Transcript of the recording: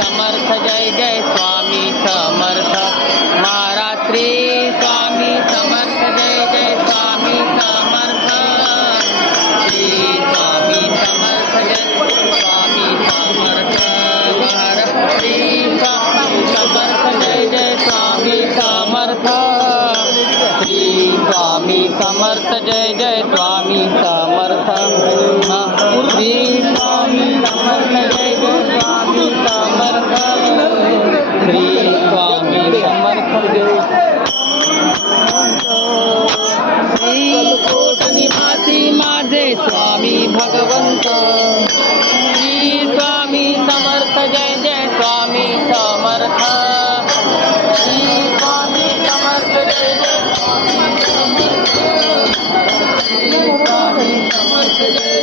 समर्थ जय जय स्वामी समर्थ महाराज श्री स्वामी समर्थ जय जय स्वामी समर्थ श्री स्वामी समर्थ जय स्वामी समर्थ महाराज श्री स्वामी समर्थ जय जय स्वामी समर्थ श्री स्वामी समर्थ जय जय स्वामी समर्थ श्री स्वामी समर्थ जय जय स्वामी समर्थ श्री स्वामी समर्थ जय Shri coat निवासी माझे स्वामी भगवंत श्री स्वामी समर्थ जय जय स्वामी समर्थ श्री स्वामी समर्थ जय जय स्वामी समर्थ श्री स्वामी समर्थ जय